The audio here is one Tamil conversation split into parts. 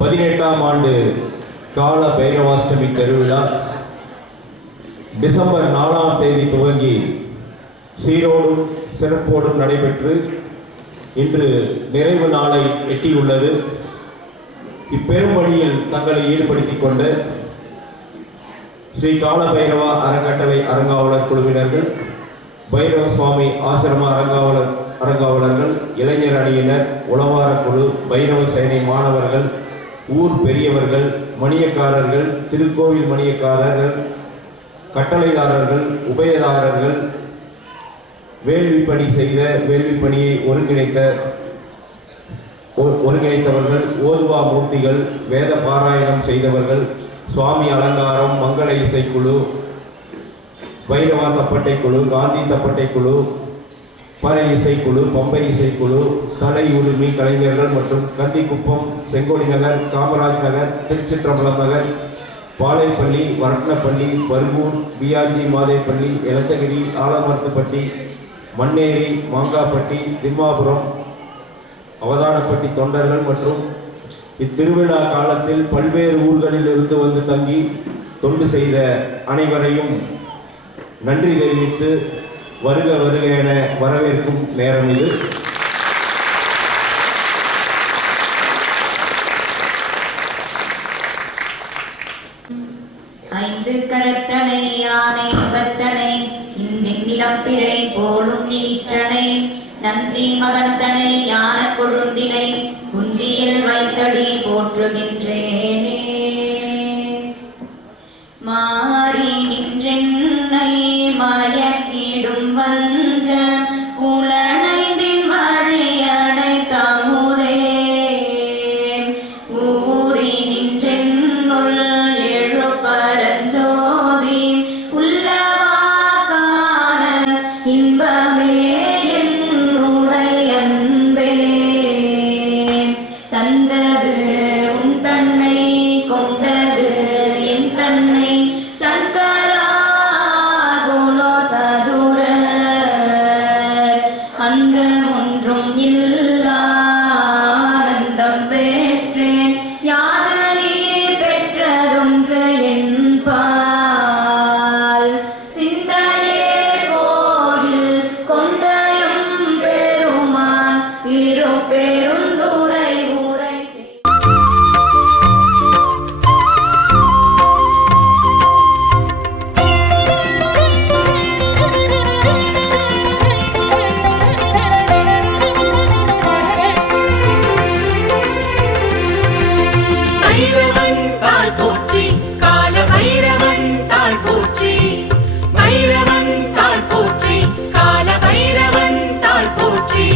18ஆம் ஆண்டு கால பைரவாஷ்டமி திருவிழா டிசம்பர் 4ஆம் தேதி துவங்கி சீரோடும் சிறப்போடும் நடைபெற்று இன்று நிறைவு நாளை எட்டியுள்ளது. இப்பெரும்பணியில் தங்களை ஈடுபடுத்திக் கொண்ட ஸ்ரீ கால பைரவா அறக்கட்டளை அறங்காவலர் குழுவினர்கள், பைரவ சுவாமி ஆசிரம அறங்காவலர்கள், இளைஞர் அணியினர், உளவார குழு, பைரவ சேனை மாணவர்கள், ஊர் பெரியவர்கள், மணியக்காரர்கள், திருக்கோவில் மணியக்காரர்கள், கட்டளைதாரர்கள், உபயதாரர்கள், வேள்வி பணி செய்த வேள்வி பணியை ஒருங்கிணைத்தவர்கள், ஓதுவா மூர்த்திகள், வேத பாராயணம் செய்தவர்கள், சுவாமி அலங்காரம், மங்கள இசைக்குழு, பைரவா தப்பட்டை குழு, காந்தி தப்பட்டை குழு, பறை இசைக்குழு, பம்பை இசைக்குழு, தலை உரிமை கலைஞர்கள் மற்றும் கந்திக்குப்பம், செங்கோடி நகர், காமராஜ் நகர், திருச்சிற்றம்பலம் நகர், பாளையப்பள்ளி, வரட்னப்பள்ளி, பர்கூர், பிஆர்ஜி மாதேப்பள்ளி, எலத்தகிரி, ஆலமரத்துப்பட்டி, மண்ணேரி, மாங்காப்பட்டி, திம்மாபுரம், அவதானப்பட்டி தொண்டர்கள் மற்றும் இத்திருவிழா காலத்தில் பல்வேறு ஊர்களில் இருந்து வந்து தங்கி தொண்டு செய்த அனைவரையும் நன்றி தெரிவித்து வருக வருக என வரவேற்கும் நேரம் இது. ஐந்து கரத்தனை யானை பத்தனை இந்திலம்பிரை போலும் நீற்றனை நந்தி மகந்தனை ஞான கொழுந்தினை குந்தியில் வைத்தடி போற்றுகின்றேனே. மாறி நின்றென்னை மயக்கிடும் வஞ்ச உளனைந்தின் வழியடை தமுதே ஊறி நின்றென்னுள் எழு பரஞ்சோதி உள்ளவா காண இன்பமே என்னுடைய அன்பே தந்தது உன் தன்னை கொண்டது என் தன்னை சங்கரா குலோ சதுர அந்த ஒன்றும் இல்லானந்தம் பெற்றேன் யாதனே பெற்றதொன்று என்பால் சிந்தையே கோயில் கொண்டயம் பெருமான் இரு பெருந்துரை ஊரை பைரவன் தாள் போற்றி, கால பைரவன் தாள் போற்றி, பைரவன் தாள் போற்றி, கால பைரவன் தாள் போற்றி.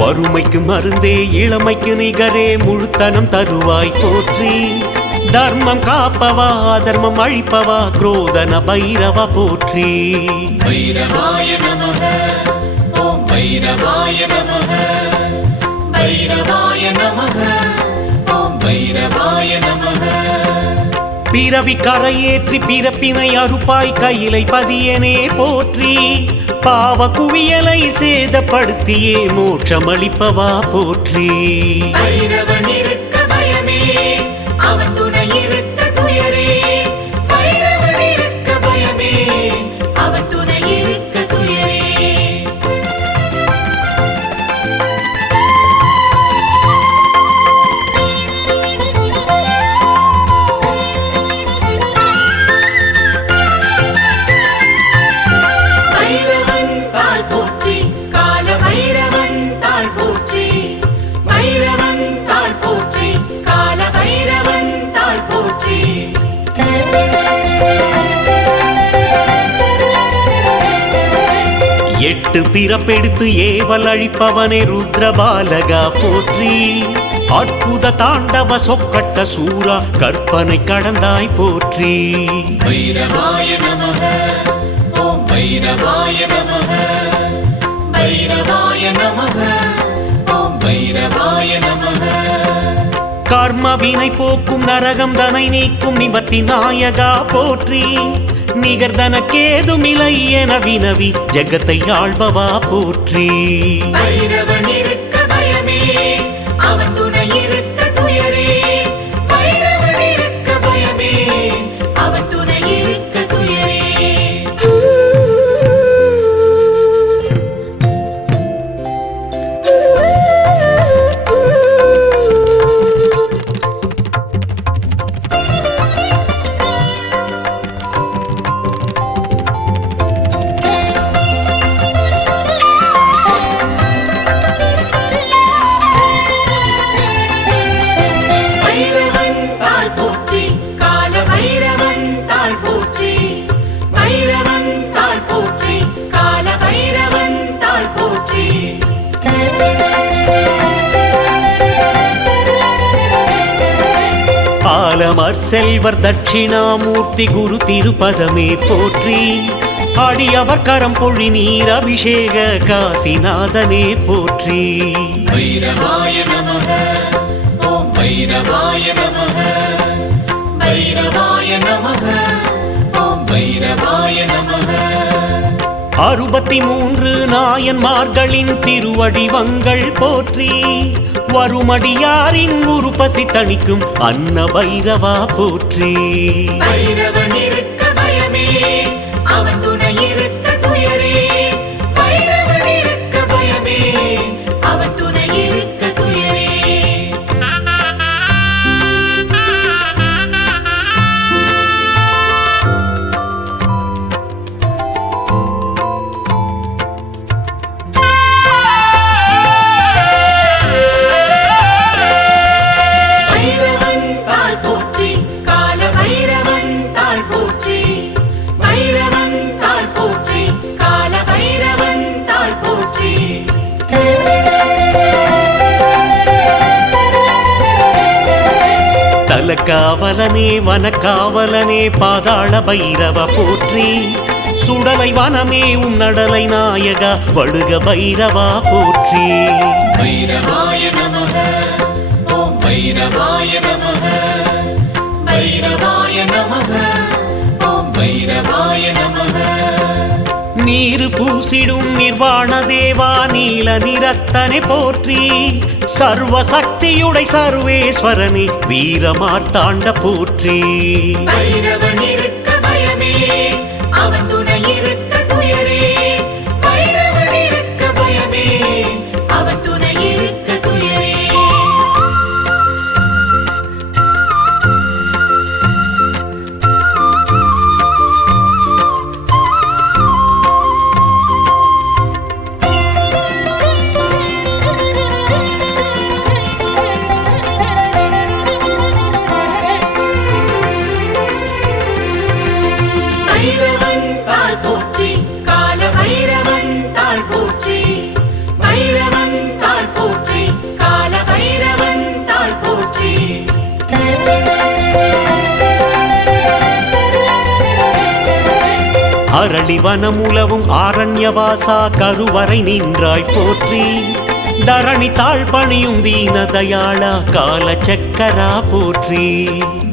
வறுமைக்கு மருந்தே இளமைக்கு நிகரே முழுத்தனம் தருவாய் போற்றி. தர்மம் காப்பவா தர்மம் அழிப்பவா குரோதன பைரவ போற்றி. பைரவாய நமக ஓம் பைரவாய நமக, பைரவாய நமக ஓம் பைரவாய நமக. பிறவி கரையேற்றி பிறப்பினை அறுப்பாய் கையிலை பதியனே போற்றி. பாவ குவியலை சேதப்படுத்தியே மோட்சமளிப்பவா போற்றி. பைரவன் இருக்க பயமே அவன் துணை இருக்க துயரே, பைரவன் இருக்க பயமே அவன் துணை இருக்க துயரே. பைரவன் தாள் போற்றி, கால பைரவன் தாள் போற்றி, பைரவன் தாள் போற்றி, கால பைரவன் தாள் போற்றி. எட்டு பிறப்பெடுத்து ஏவல் அழிப்பவனே ருத்ரபாலகா போற்றி. அற்புத தாண்டவ சொக்கட்ட சூரா கற்பனை கடந்தாய் போற்றி. பைரவாய நமக ஓம் பைரவாய நமக, பைரவாய நமக ஓம் பைரவாய நமக. கர்ம வினை போக்கும் நரகம் தனை நீக்கும் நிவர்த்தி நாயகா போற்றி. நிகர்தனக்கேதுமில்லை என வினவி ஜகத்தை ஆள்பவா போற்றி. பைரவன் இருக்க பயமே, அவன் துணை இருக்க துயரே. பைரவன் இருக்க பயமே, அவன் துணை இருக்க துயரே. பைரவன் தாள் போற்றி, கால பைரவன் தாள் போற்றி. பைரவன் தாள் போற்றி, கால பைரவன் தாள் போற்றி. ஆலமர் செல்வர் தட்சிணாமூர்த்தி குரு திருப்பதமே போற்றி. அடியவர் கரம் பொழி நீர் அபிஷேக காசிநாதனே போற்றி. பைரவாய நமக, ஓம் பைரவாய நமக. பைரவாய நமக, ஓம் பைரவாய நமக. 63 நாயன்மார்களின் திருவடிவங்கள் போற்றி. வருமடியாரின் உருப்பசி தணிக்கும் அன்ன பைரவா போற்றி. பைரவன் இருக்க பயமே, அவன் துணை இருக்க துயரே. பைரவன் இருக்க பயமே, அவன் துணை இருக்க துயரே. பைரவன் தாள் போற்றி, கால பைரவன் தாள் போற்றி. பைரவன் தாள் போற்றி, கால பைரவன் தாள் போற்றி. தலக்காவலனே வனக்காவலனே பாதாள பைரவ போற்றி. சுடலை வனமே உன்னடலை நாயகா வடுக பைரவா போற்றி. பைரவாய நமக, ஓம் பைரவாய நமக. பைரவாய நமக, ஓம் பைரவாய நமக. நீரு பூசிடும் நிர்வாண தேவா நீல நிறத்தனை போற்றி. சர்வ சக்தியுடை சர்வேஸ்வரனே வீரமார்த்தாண்ட போற்றி. பைரவன் இருக்க பயமே, அவன் துணை இருக்க துயரே. பைரவன் இருக்க பயமே, அவன் துணை இருக்க துயரே. பைரவன் தாள் போற்றி, கால பைரவன் தாள் போற்றி. பைரவன் தாள் போற்றி, கால பைரவன் தாள் போற்றி. அரளிவனம் உலவும் ஆரண்யவாசா கருவறை நின்றாய் போற்றி. தரணி தாழ் பணியும் தீன தயாளா கால சக்கரா போற்றி.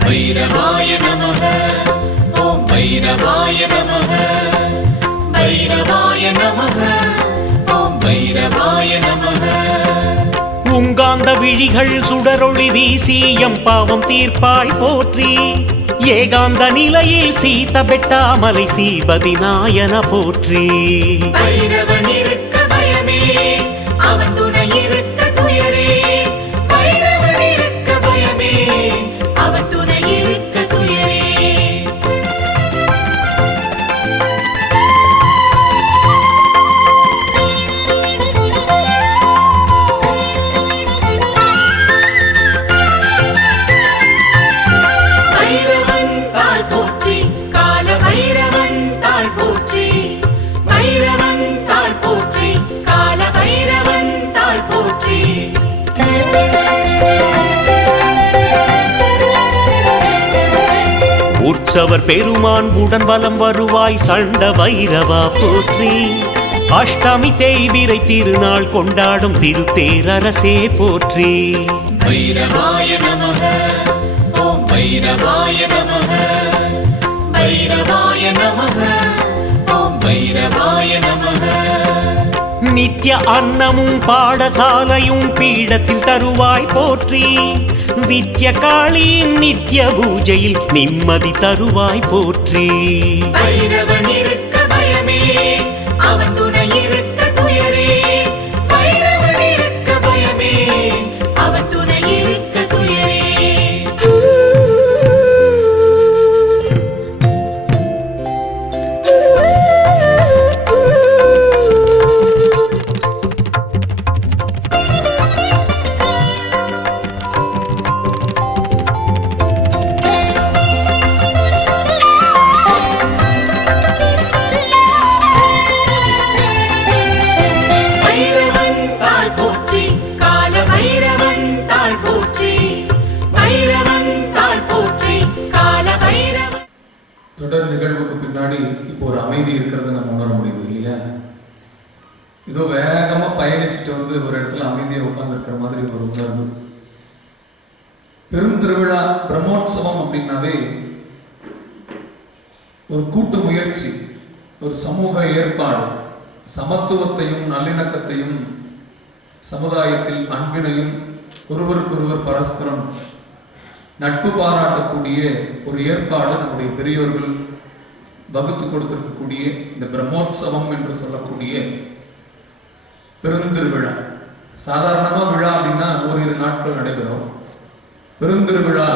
பைரவாய நமக, ஓம் பைரவாய நமக. பைரவாய நமக, ஓம் பைரவாய நமக. உங்காந்த விழிகள் சுடரொளி வீசி எம் பாவம் தீர்ப்பாய் போற்றி. ஏகாந்த நிலையில் சீத பெட்டாமலை சீபதி நாயன போற்றி. பைரவன் இருக்க பயமே, அவன் துணை இருக்க துயரே. பைரவன் இருக்க பயமே, அவன் துணை இருக்க துயரே. பைரவன் தாள் போற்றி, கால பைரவன் தாள் போற்றி. பைரவன் தாள் போற்றி, கால பைரவன் தாள் போற்றி. உற்சவர் பெருமான் உடன் வலம் வருவாய் சண்ட பைரவா போற்றி. அஷ்டமி தேய்பிரை திருநாள் கொண்டாடும் திருத்தேரரசே போற்றி. பைரவாய நமக, ஓம் பைரவாய நமக. பைரவாய நமக, ஓம் பைரவாய நமக. நித்ய அன்னமும் பாடசாலையும் பீடத்தில் தருவாய் போற்றி. வித்ய காளியின் நித்ய பூஜையில் நிம்மதி தருவாய் போற்றி. பைரவன் இருக்க பயமே, அவன் துணை இருக்க துயரே. பைரவன் இருக்க பயமே, அவன் துணை இருக்க துயரே. தொடர் நிகழ்வுக்கு பின்னாடி இப்போ ஒரு அமைதி இருக்கிறத நம்ம உணர முடியுது இல்லையா? ஏதோ வேகமா பயணிச்சுட்டு வந்து ஒரு இடத்துல அமைதியா உட்கார்ந்து இருக்கிற மாதிரி ஒரு உணர்வு. பெரும் திருவிழா பிரம்மோற்சவம் அப்படின்னாவே ஒரு கூட்டு முயற்சி, ஒரு சமூக ஏற்பாடு, சமத்துவத்தையும் நல்லிணக்கத்தையும் சமுதாயத்தில் அன்பினையும் ஒருவருக்கொருவர் பரஸ்பரம் நட்பு பாராட்டக்கூடிய ஒரு ஏற்பாடு நம்முடைய பெரியோர்கள் வகுத்து கொடுத்திருக்கக்கூடிய இந்த பிரம்மோற்சவம் என்று சொல்லக்கூடிய பெருந்திருவிழா. சாதாரணமா விழா அப்படின்னா ஓரிரு நாட்கள் நடைபெறும். பெருந்திருவிழா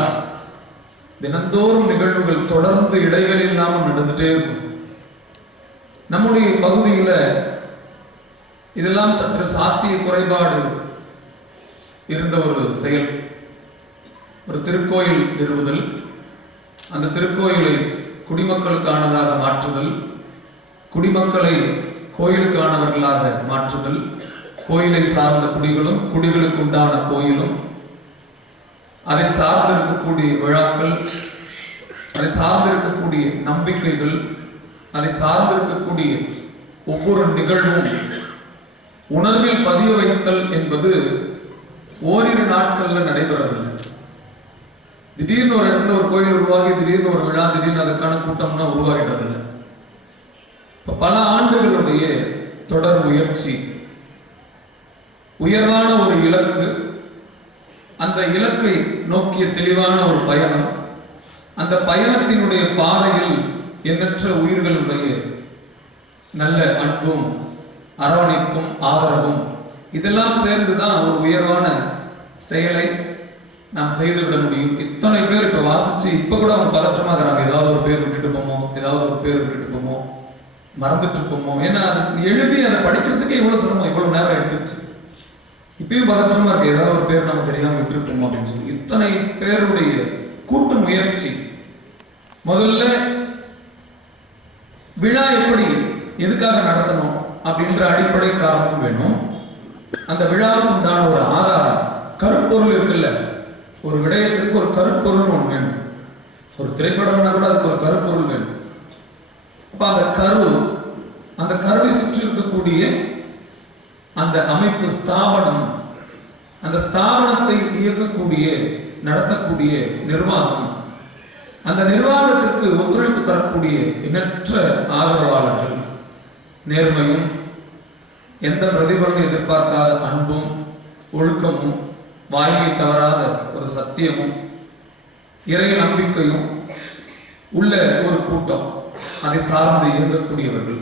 தினந்தோறும் நிகழ்வுகள் தொடர்ந்து இடைவெளி இல்லாமல் நடந்துட்டே இருக்கும். நம்முடைய பகுதியில இதெல்லாம் சற்று சாத்திய குறைபாடு இருந்த ஒரு செயல். ஒரு திருக்கோயில் நிறுவுதல், அந்த திருக்கோயிலை குடிமக்களுக்கானதாக மாற்றுதல், குடிமக்களை கோயிலுக்கானவர்களாக மாற்றுதல், கோயிலை சார்ந்த குடிகளும் குடிகளுக்கு உண்டான கோயிலும், அதை சார்ந்து இருக்கக்கூடிய விழாக்கள், அதை சார்ந்து இருக்கக்கூடிய நம்பிக்கைகள், அதை சார்ந்து இருக்கக்கூடிய ஒவ்வொரு நிகழ்வும் உணர்வில் பதிய வைத்தல் என்பது ஓரிரு நாட்கள்ல நடைபெறவில்லை. திடீர்னு ஒரு இடத்துல ஒரு கோயில் உருவாகி திடீர்னு ஒரு விழா, திடீர்னு அதற்கான கூட்டம்னா உருவாகிட்டதில்லை. இப்ப பல ஆண்டுகளுடைய தொடர் முயற்சி, உயர்வான ஒரு இலக்கு, அந்த இலக்கை நோக்கிய தெளிவான ஒரு பயணம், அந்த பயணத்தினுடைய பாதையில் எண்ணற்ற உயிர்களுடைய நல்ல அன்பும் அரவணைப்பும் ஆதரவும் இதெல்லாம் சேர்ந்துதான் ஒரு உயர்வான செயலை நாம் செய்துவிட முடியும். இத்தனை பேர் இப்ப வாசிச்சு இப்ப கூட அவங்க பதற்றமா இருக்கிறாங்க. ஏதாவது ஒரு பேர் விட்டுட்டு போமோ, ஏதாவது ஒரு பேர் விட்டுட்டு போமோ, மறந்துட்டு போமோ. ஏன்னா அது எழுதி அதை படிக்கிறதுக்கே இவ்வளவு சிரமம், இவ்வளவு நேரம் எடுத்துச்சு. இப்பயும் பதற்றமா இருக்கு, ஏதாவது ஒரு பேர் நம்ம தெரியாம விட்டுருப்போமோ அப்படின்னு சொல்லி. இத்தனை பேருடைய கூட்டு முயற்சி. முதல்ல விழா எப்படி எதுக்காக நடத்தணும் அப்படின்ற அடிப்படை காரணம் வேணும். அந்த விழாவுக்கு உண்டான ஒரு ஆதாரம், கருப்பொருள் இருக்குல்ல, ஒரு விடயத்திற்கு ஒரு கருப்பொருள் ஒன்று வேணும். ஒரு திரைப்படம்னா கூட அதுக்கு ஒரு கருப்பொருள் வேணும். அப்ப அந்த கருவை சுற்றி இருக்கக்கூடிய அந்த அமைப்பு, ஸ்தாபனம், அந்த ஸ்தாபனத்தை இயக்கக்கூடிய நடத்தக்கூடிய நிர்வாகம், அந்த நிர்வாகத்திற்கு ஒத்துழைப்பு தரக்கூடிய எண்ணற்ற ஆதரவாளர்கள், நேர்மையும் எந்த பிரதிபலனும் எதிர்பார்க்காத அன்பும் ஒழுக்கமும் வாய்மை தவறாத ஒரு சத்தியமும் இறை நம்பிக்கையும் உள்ள ஒரு கூட்டம், அதை சார்ந்து இயங்கக்கூடியவர்கள்.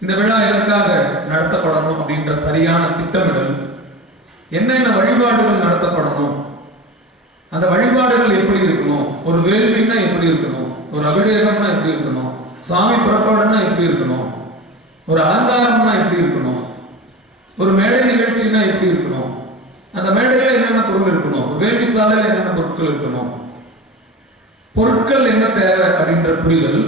இந்த விழா எதற்காக நடத்தப்படணும் அப்படின்ற சரியான திட்டமிடல், என்னென்ன வழிபாடுகள் நடத்தப்படணும், அந்த வழிபாடுகள் எப்படி இருக்கணும், ஒரு வேள்வின்னா எப்படி இருக்கணும், ஒரு அபிஷேகம்னா எப்படி இருக்கணும், சுவாமி புறப்பாடுன்னா எப்படி இருக்கணும், ஒரு அலங்காரம்னா எப்படி இருக்கணும், ஒரு மேடை நிகழ்ச்சின்னா எப்படி இருக்கணும், அந்த மேடையில என்னென்ன பொருள் இருக்கணும், ஒரு வேள்வி சாலையில என்னென்ன பொருட்கள் இருக்கணும், பொருட்கள் என்ன தேவை அப்படின்ற புரிதல்,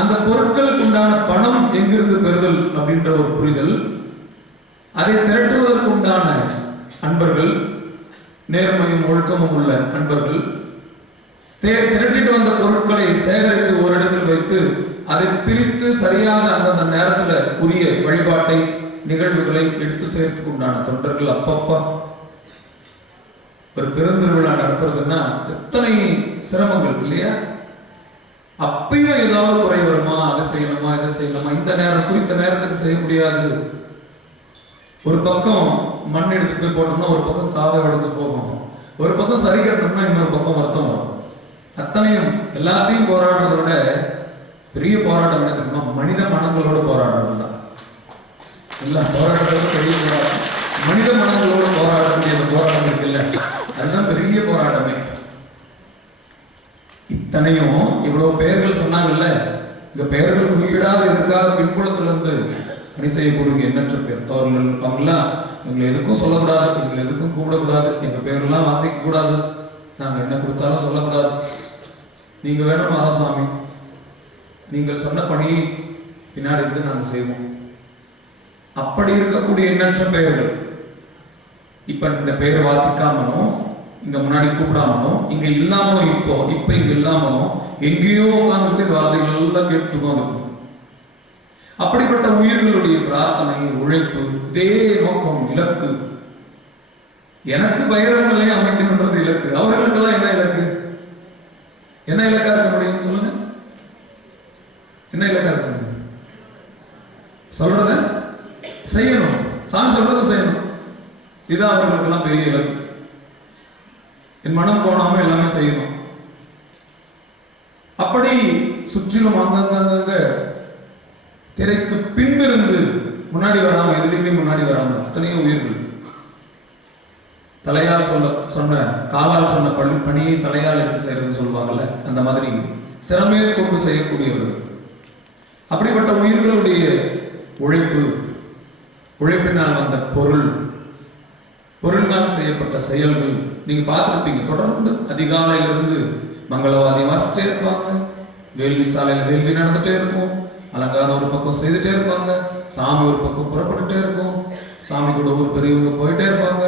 அந்த பொருட்களுக்கு உண்டான பணம் எங்கிருந்து பெறுதல் அப்படின்ற ஒரு புரிதல், அதை திரட்டுவதற்கு உண்டான அன்பர்கள், நேர்மையும் ஒழுக்கமும் உள்ள அன்பர்கள், திரட்டிட்டு வந்த பொருட்களை சேகரித்து ஒரு இடத்தில் வைத்து அதை பிரித்து சரியாக அந்தந்த நேரத்துல உரிய வழிபாட்டை நிகழ்வுகளை எடுத்து சேர்த்துக்கு உண்டான தொண்டர்கள். அப்பப்பா ஒரு பெருந்திருவிழா நடத்துறதுன்னா எத்தனை சிரமங்கள் இல்லையா? அப்பயும் ஏதாவது குறை வருமா, அதை செய்யணுமா இதை செய்யணுமா, இந்த நேரம் குறித்த நேரத்துக்கு செய்ய முடியாது. ஒரு பக்கம் மண் எடுத்துட்டு போய் போட்டோம்னா ஒரு பக்கம் காவை உடைஞ்சு போகும், ஒரு பக்கம் சரி கட்டணும்னா இன்னொரு பக்கம் வருத்தம் வரும். அத்தனையும் எல்லாத்தையும் போராடுறத விட பெரிய போராட்டம் என்ன தெரியுமா? மனித மனங்களோட போராடுறது தான். எல்லா போராட்டத்தோட பெரிய போராட்டம் மனித மனங்களோட போராடக்கூடிய அந்த போராட்டம் இருக்குல்ல, அதுதான் பெரிய போராட்டமே. இத்தனையும் இவ்வளவு பெயர்கள் சொன்னாங்கல்ல, இந்த பெயர்கள் குறிப்பிடாத இதற்காக பின்புலத்துல இருந்து பணி செய்யக்கூடிய எண்ணற்ற பேர் தோழர்கள் அவங்கெல்லாம் எங்களை எதுக்கும் சொல்லக்கூடாது, எங்களை எதுக்கும் கூப்பிடக்கூடாது, எங்க பேரெல்லாம் வாசிக்க கூடாது, நாங்க என்ன கொடுத்தாலும் சொல்லக்கூடாது, நீங்க வேணும் மகாசுவாமி, நீங்கள் சொன்ன பணியை பின்னாடி இருந்து நாங்க செய்வோம். அப்படி இருக்கக்கூடிய எண்ணற்ற பெயர்கள் இப்ப இந்த பெயரை வாசிக்காமலும் இங்க முன்னாடி கூப்பிடாமலும் இங்க இல்லாமலும் இப்ப இங்க இல்லாமலும் எங்கேயோ உட்கார்ந்துட்டு வார்த்தைகள் எல்லாம் கேட்டுருக்கோம். அப்படிப்பட்ட உயிர்களுடைய பிரார்த்தனை, உழைப்பு, இதே நோக்கம், இலக்கு. எனக்கு பைரவ நிலையை அமைக்கணுன்றது இலக்கு, அவர்களுக்கெல்லாம் என்ன இலக்கு? என்ன இலக்கா இருக்க முடியும் சொல்லுங்க? என்ன இலக்கா இருக்க முடியும்? சொல்றத செய்யணும், சாமி சொல்றத செய்யணும், இதுதான் அவர்களுக்கெல்லாம் பெரிய இலக்கு. என் மனம் போனாம எல்லாமே செய்யணும். அப்படி சுற்றிலும் அங்கங்க திரைக்கு பின்னிருந்து முன்னாடி வராம, எதுலையுமே முன்னாடி வராம அத்தனையோ உயிர்கள் தலையால் சொன்ன காலால் சொன்ன பணியை தலையால் எடுத்து செய்யறதுன்னு சொல்லுவாங்கல்ல, அந்த மாதிரி சிறமையை கொண்டு செய்யக்கூடியவர்கள். அப்படிப்பட்ட உயிர்களுடைய உழைப்பினால் வந்த பொருளினால் செய்யப்பட்ட செயல்கள் நீங்க பார்த்துருப்பீங்க. தொடர்ந்து அதிகாலையிலிருந்து மங்களவாதி வாசிட்டே இருப்பாங்க, வேள்வி சாலையில வேள்வி நடந்துட்டே இருக்கும், அலங்காரம் ஒரு பக்கம் செய்துட்டே இருப்பாங்க, சாமி ஒரு பக்கம் புறப்பட்டுட்டே இருக்கும், சாமி கூட ஒரு பெரியவங்க போயிட்டே இருப்பாங்க.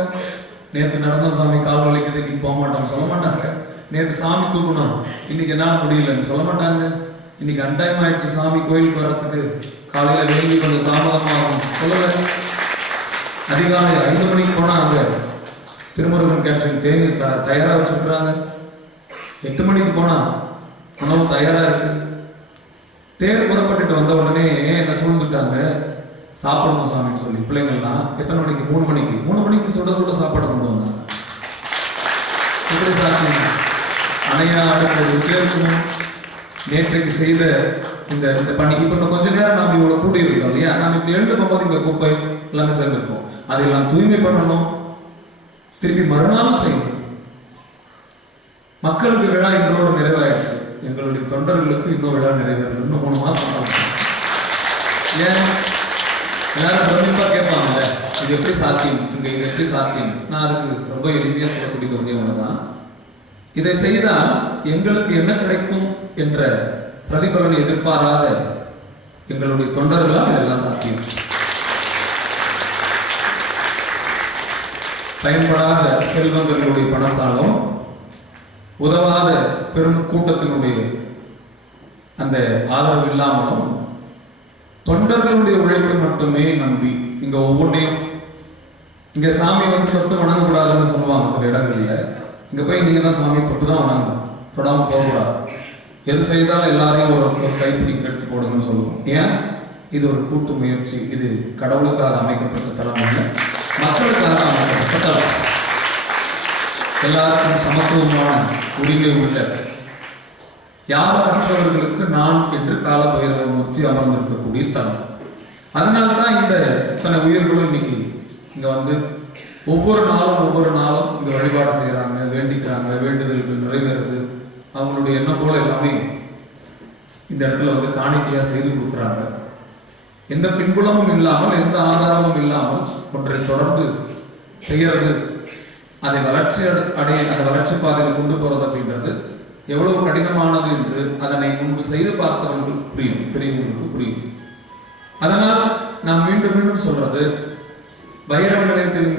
நேற்று நடந்தோம் சாமி, கால் வலிக்குது, இன்னைக்கு போக மாட்டாங்க சொல்ல மாட்டாங்க. நேற்று சாமி தூக்கணும், இன்னைக்கு என்னால் முடியலன்னு சொல்ல மாட்டாங்க. இன்னைக்கு அன்டைம் ஆயிடுச்சு சாமி கோயிலுக்கு வர்றதுக்கு, காலையில வேள்வி கொஞ்சம் தாமதமாகும் சொல்லல. அதிகாலை 5 மணிக்கு போனா அங்க திருமுருகன் கேட்டரிங் தேநீர் தயாரா வச்சிருக்கிறாங்க. 8 மணிக்கு போனா உணவு தயாரா இருக்கு. தேர் புறப்பட்டுட்டு வந்த உடனே என்ன சூழ்ந்துட்டாங்க, சாப்பிடணும் சாமின்னு சொல்லி பிள்ளைங்கள்லாம். எத்தனை மணிக்கு? 3 மணிக்கு சுட சுட சாப்பாடு கொண்டு வந்தாங்க. இப்படி சாப்பிடுங்க, அணையா அடுப்பு இருக்கணும். நேற்றைக்கு செய்த இந்த பணி இப்ப இன்னும் கொஞ்ச நேரம் நம்ம இவ்வளவு கூடி இருக்கோம் இல்லையா, நம்ம இப்படி எழுந்து போகும்போது இங்க குப்பை எல்லாமே சேர்ந்துருக்கோம், அதையெல்லாம் தூய்மை பண்ணணும், திருப்பி மறுநாளும் செய்யணும். மக்களுக்கு விழா இன்றோடு நிறைவாயிடுச்சு, எங்களுடைய தொண்டர்களுக்கு இன்னும் விழா நிறைவேறணும், இன்னும் 3 மாசம் ஆகும். ஏன் எல்லாரும் பிரமிப்பா கேட்பாங்கல்ல, இது எப்படி சாத்தியம், இது எப்படி சாத்தியம்? நான் அதுக்கு ரொம்ப எளிமையா சொல்லக்கூடிய ஒன்றே ஒண்ணுதான், இதை செய்தால் எங்களுக்கு என்ன கிடைக்கும் என்ற பிரதிபலனை எதிர்பாராத எங்களுடைய தொண்டர்களால் இதெல்லாம் சாத்தியம். பயன்படாத செல்வங்களுடைய பணத்தாலும் உதவாத பெரும் கூட்டத்தினுடைய அந்த ஆதரவு இல்லாமலும் தொண்டர்களுடைய உழைப்பை மட்டுமே நம்பி இங்க ஒவ்வொன்றையும், இங்க சாமி தொட்டு வணங்கக்கூடாதுன்னு சொல்லுவாங்க சில இடங்கள்ல. இங்க போய் நீங்க தான் சாமி தொட்டு தான் வணங்கணும், தொடாம போகக்கூடாது. எது செய்தாலும் எல்லாரையும் ஒரு கைப்பிடி எடுத்து போடுங்கன்னு சொல்லுவோம். ஏன்? இது ஒரு கூட்டு முயற்சி, இது கடவுளுக்காக அமைக்கப்பட்ட தளம் அல்ல, மக்களுக்காக அமைக்கப்பட்ட தளம். எல்லாருக்கும் சமத்துவமான உரிமை உள்ள, யார் மற்றவர்களுக்கு நான் என்று கால பைரவமூர்த்தி அமர்ந்திருக்கக்கூடிய தளம். அதனால்தான் இந்த இத்தனை உயிர்களும் இன்னைக்கு இங்க வந்து ஒவ்வொரு நாளும் இங்க வழிபாடு செய்யறாங்க, வேண்டிக்கிறாங்க, வேண்டுதல்கள் நிறைவேறுது. அவங்களுடைய எண்ணம் போல எல்லாமே இந்த இடத்துல வந்து காணிக்கையா செய்து கொடுக்குறாங்க. எந்த பின்புலமும் இல்லாமல், எந்த ஆதாரமும் இல்லாமல் ஒன்றை தொடர்ந்து செய்யறது, அதை அந்த வளர்ச்சி பாதையில் கொண்டு போறது அப்படின்றது எவ்வளவு கடினமானது என்று அதனை முன்பு செய்து பார்த்தவர்கள் புரியும், பெரியவங்களுக்கு புரியும். அதனால் நான் மீண்டும் மீண்டும் சொல்றது, பைரவ நிலையத்தில்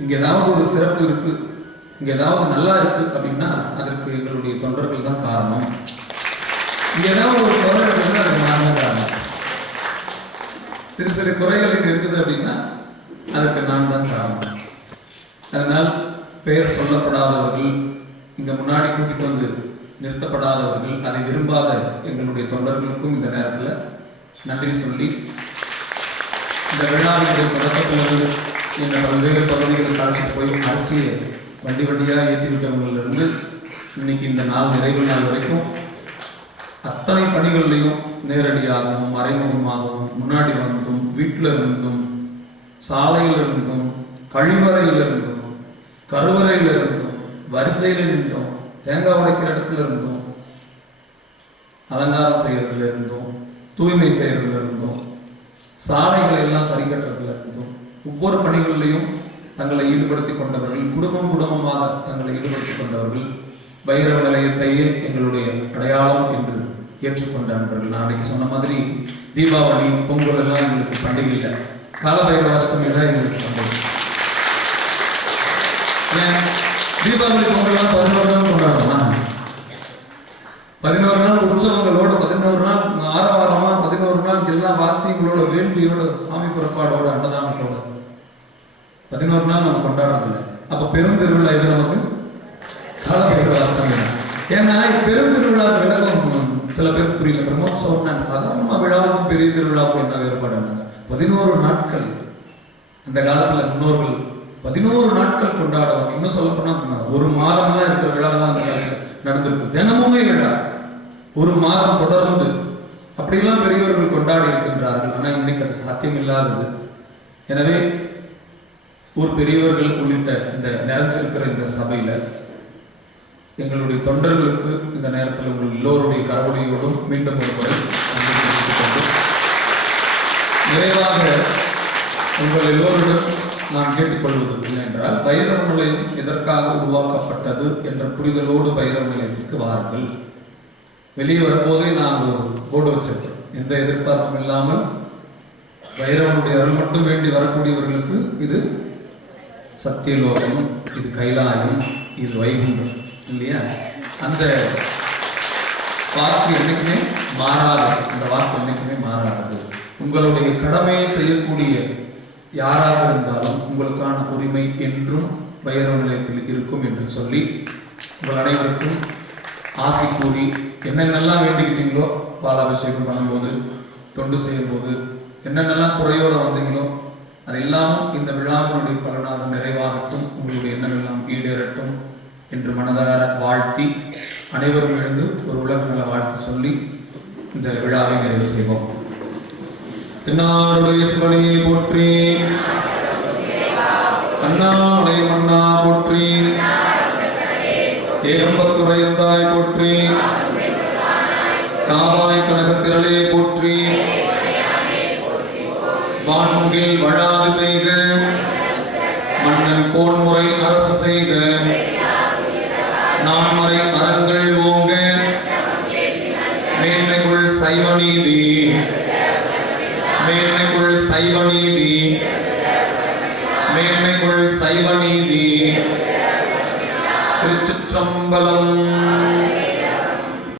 இங்க ஏதாவது ஒரு சிறப்பு இருக்கு, இங்க ஏதாவது நல்லா இருக்கு அப்படின்னா அதற்கு எங்களுடைய தொண்டர்கள் தான் காரணம். இங்க ஏதாவது ஒரு குறை இருக்குன்னா அதுக்கு நான் தான் காரணம். சிறு குறைகள் இங்க இருக்குது அப்படின்னா அதுக்கு நான் தான் காரணம். அதனால் பெயர் சொல்லப்படாதவர்கள் இங்க முன்னாடி கூட்டிட்டு வந்து நிறுத்தப்படாதவர்கள், அதை விரும்பாத எங்களுடைய தொண்டர்களுக்கும் இந்த நேரத்தில் நன்றி சொல்லி, இந்த விழாவினுடைய தொடக்கத்திலிருந்து இந்த பல்வேறு பகுதிகளுக்கு அழைச்சிட்டு போய் அரசியை வண்டி வண்டியாக ஏற்றிவிட்டவங்களிலிருந்து இன்னைக்கு இந்த நாள் நிறைவு நாள் வரைக்கும் அத்தனை பணிகள்லையும் நேரடியாகவும் மறைமுகமாகவும் முன்னாடி வந்தும் வீட்டில் இருந்தும் சாலையில் இருந்தும் கழிவறையில் இருந்தும் கருவறையில் இருந்தும் வரிசையில் நின்றும் தேங்காய் உடைக்கிற இடத்துல இருந்தும் அலங்காரம் செய்யறதுல இருந்தும் தூய்மை செய்யறதுல இருந்தும் சாலைகளை எல்லாம் சரி கட்டுறதுல இருந்தும் ஒவ்வொரு பணிகளிலையும் தங்களை ஈடுபடுத்திக் கொண்டவர்கள், குடும்பமாக தங்களை ஈடுபடுத்திக் கொண்டவர்கள், வைரவ நிலையத்தையே எங்களுடைய அடையாளம் என்று ஏற்றுக்கொண்ட நண்பர்கள். நான் அன்னைக்கு சொன்ன மாதிரி தீபாவளி பொங்கல் எல்லாம் எங்களுக்கு பண்டிகை இல்லை, காலபைரவாஷ்டமி தான் எங்களுக்கு பண்டிகை. ஏன் தீபாவளி பொங்கல்லாம் 11 நாள் கொண்டாடுறோமா? 11 நாள் உற்சவங்களோட 11 நாள் ஆரவாரமா 11 நாள் எல்லா வாத்தியங்களோட வேள்வியோட சாமி புறப்பாடோட அன்னதானத்தோட 11 நாள் நம்ம கொண்டாடுறதில்லை. அப்ப பெருந்திருவிழா இது நமக்கு காலபைரவாஷ்டமி தான். ஏன்னா பெருந்திருவிழா விளக்கம் சில பேர் புரியல. பிரம்மோற்சவம் நான் சாதாரண விழாவுக்கும் பெரிய திருவிழாவுக்கும் என்ன வேறுபாடுனாங்க. 11 நாட்கள் அந்த காலத்துல முன்னோர்கள் 11 நாட்கள் கொண்டாடுவாங்க. இன்னும் சொல்ல போனா ஒரு மாதம்லாம் இருக்கிற விழாலாம் அந்த காலத்துல நடந்திருக்கு. தினமுமே விழா, ஒரு மாதம் தொடர்ந்து அப்படியெல்லாம் பெரியவர்கள் கொண்டாடி இருக்கின்றார்கள். ஆனா இன்னைக்கு அது சாத்தியம் இல்லாதது. எனவே ஊர் பெரியவர்கள் உள்ளிட்ட இந்த நிறைஞ்சிருக்கிற இந்த சபையில எங்களுடைய தொண்டர்களுக்கு இந்த நேரத்தில் உங்கள் எல்லோருடைய கரவொலியோடும் மீண்டும் ஒரு முறை நிறைவாக உங்கள் எல்லோருடன் நான் கேட்டுக்கொள்வது என்னென்றால், வைரவ நிலையம் எதற்காக உருவாக்கப்பட்டது என்ற புரிதலோடு வைரவ நிலையத்திற்கு வாருங்கள். வெளியே வரும்போதே நான் ஒரு போர்டு வச்சிருக்கேன், எந்த எதிர்பார்ப்பும் இல்லாமல் வைரவனுடைய அருள் மட்டும் வேண்டி வரக்கூடியவர்களுக்கு இது சத்தியலோகம், இது கைலாயம், இது வைகுண்டம் இல்லையா? அந்த வாக்கு என்னைக்குமே மாறாது. அந்த வாக்கு என்னைக்குமே மாறாது. உங்களுடைய கடமையை செய்யக்கூடிய யாராக இருந்தாலும் உங்களுக்கான உரிமை என்றும் வைரவ நிலையத்தில் இருக்கும் என்று சொல்லி உங்கள் அனைவருக்கும் ஆசி கூறி, என்னென்னலாம் வேண்டிக்கிட்டீங்களோ பாலாபிஷேகம் பண்ணும்போது, தொண்டு செய்யும் போது என்னென்னலாம் குறையோடு வந்தீங்களோ அதெல்லாமும் இந்த விழாவினுடைய பலனாக நிறைவாகட்டும், உங்களுடைய எண்ணமெல்லாம் ஈடேறட்டும் என்று மனதார வாழ்த்தி, அனைவரும் எழுந்து ஒரு உலக நல வாழ்த்து சொல்லி இந்த விழாவை நிறைவு செய்வோம். தென்னாடுடைய சிவனையை போற்றி, அண்ணாவுடைய மன்னா போற்றி, ஏகம்பத்துரையந்தாய் போற்றி, காவாய் கனகத்திரளே போற்றி, வான்முகில் வழாது பெய்க, மன்னன் கோன்முறை அரசு செய்க, நான்மறை அறங்கள் ஓங்க, மேன்மைக்குள் சைவ நீதி, மேன்மைக்குள் சைவ நீதி, மேன்மைக்குள் சைவ நீதி. திருச்சிற்றம்பலம்.